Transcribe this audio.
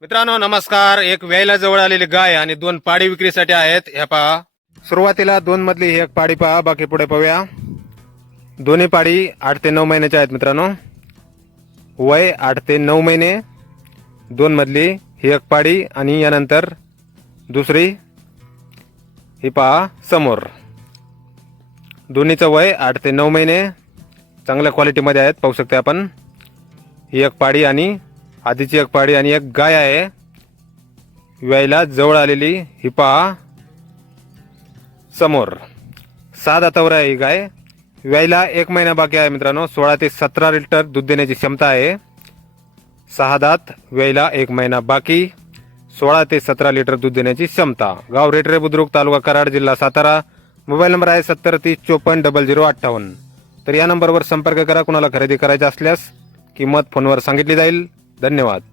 मित्रांनो नमस्कार. एक व्यायला जवळ आलेली गाय आणि दोन पाडी विक्रीसाठी आहेत. ह्या पहा. सुरुवातीला दोन मधली ही एक पाडी पहा. बाकी पुढे पाहूया. दोन्ही पाडी आठ ते नऊ महिन्याच्या आहेत मित्रांनो. वय आठ ते नऊ महिने. दोन मधली ही एक पाडी आणि यानंतर दुसरी ही पहा समोर. दोन्हीचं वय आठ ते नऊ महिने. चांगल्या क्वालिटीमध्ये आहेत. पाहू शकते आपण. ही एक पाडी आणि आधीची एक पाडी आणि एक गाय आहे. व्यायला जवळ आलेली ही पहा. समोर. सहा दातावर आहे ही गाय. व्यायला एक महिना बाकी आहे मित्रांनो. सोळा ते सतरा लिटर दूध देण्याची क्षमता आहे. सहा दात व्यायला एक महिना बाकी. सोळा ते सतरा लिटर दूध देण्याची क्षमता. गाव रेटरे बुद्रुक तालुका कराड जिल्हा सातारा. मोबाईल नंबर आहे सत्तर तीस चोपन्न डबल झिरो अठ्ठावन्न. तर या नंबरवर संपर्क करा. कुणाला खरेदी करायचा असल्यास किंमत फोनवर सांगितली जाईल. धन्यवाद.